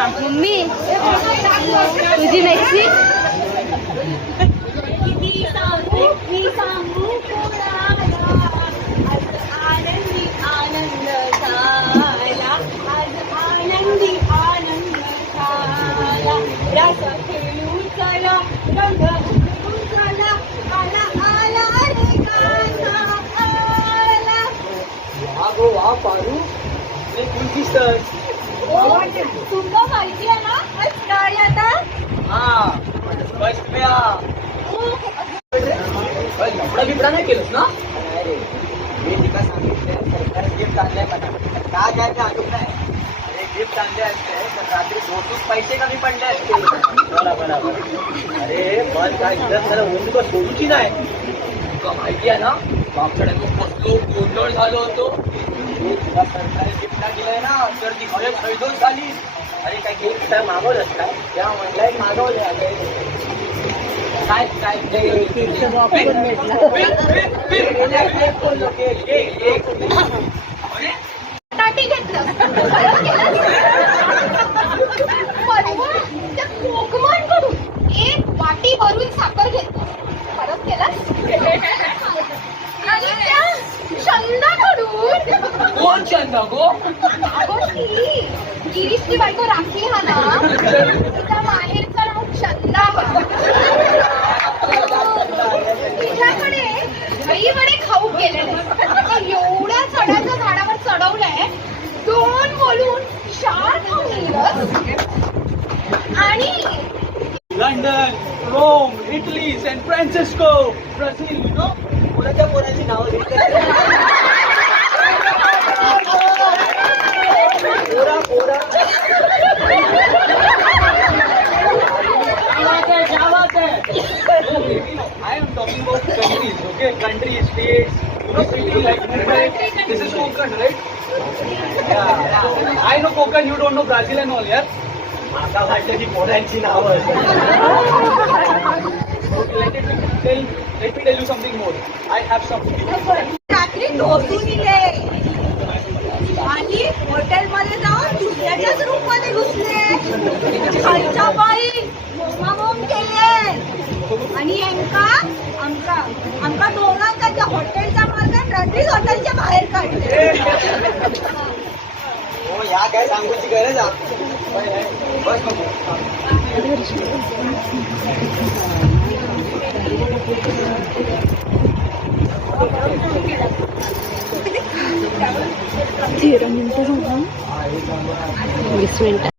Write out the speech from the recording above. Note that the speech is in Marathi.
का मम्मी तुझी मॅक्सी मी सांगू कोणाला आज आनंदी आनंद झाला आज आनंदी आनंद झाला रस खेळू चला रंग उडू चला आला आला रे गाणं आला वा गो वा पारू हे कोणती सर तुमका माहिती आहे ना आज काय आता हा फर्स्ट में आ लफडा बिपडा नाही केलंस ना अरे मी तिका सांगितलं सरकार गिफ्ट आणलंय म्हणा का काय ते आठवत नाही अरे गिफ्ट आणले असते तर रात्री झोपून पैसे कमी पडले असते बरोबर अरे पण काय इज्जत मला होऊन तुका सोडूची नाही तुका माहिती आहे ना बापकडे कसलो गोंधळ झालो होतो तुला सरकारी गिफ्ट दिलंय ना तर ती खरे खैदोच झाली अरे काय गिफ्ट काय मागवलंच काय त्या म्हटलंय मागवले काय काय ताटी घेतलं त्या कोकमांकडून एक वाटी भरून साखर घेतलं परत केलं आणि त्या चंदाकडून कोण चंदा गो गिरीशची बायको राखी हा ना तिचा माहेरचा नाव चंदा तिच्याकडे दहीवडे खाऊ गेलेले एवढ्या चढाच्या झाडावर चढवलंय 2 बोलून 4 खाऊन गेलं आणि London Rome Italy San Francisco Brazil नो कोणाच्या कोणाची नावं घेतली पोरा I am talking about countries, okay? Countries, states, city like Mumbai. This is Konkan, right? Yeah. I know Konkan, you don't know Brazil and all, yeah? आता वाटतं की पोरांची नावं Let me tell you something more. I have something. रात्री ढोसून इले आणि हॉटेलमध्ये जाऊन दुसऱ्याच्याच रूम मध्ये घुसले खालच्या बाई बोंबाबोंब केले आणि आमका दोघांका त्या हॉटेलच्या मार्गात रणवीर हॉटेलच्या बाहेर काढले हो या काय सांगूची गरज आहे बस तेरा मिनिटं झाली 20 मिनिटं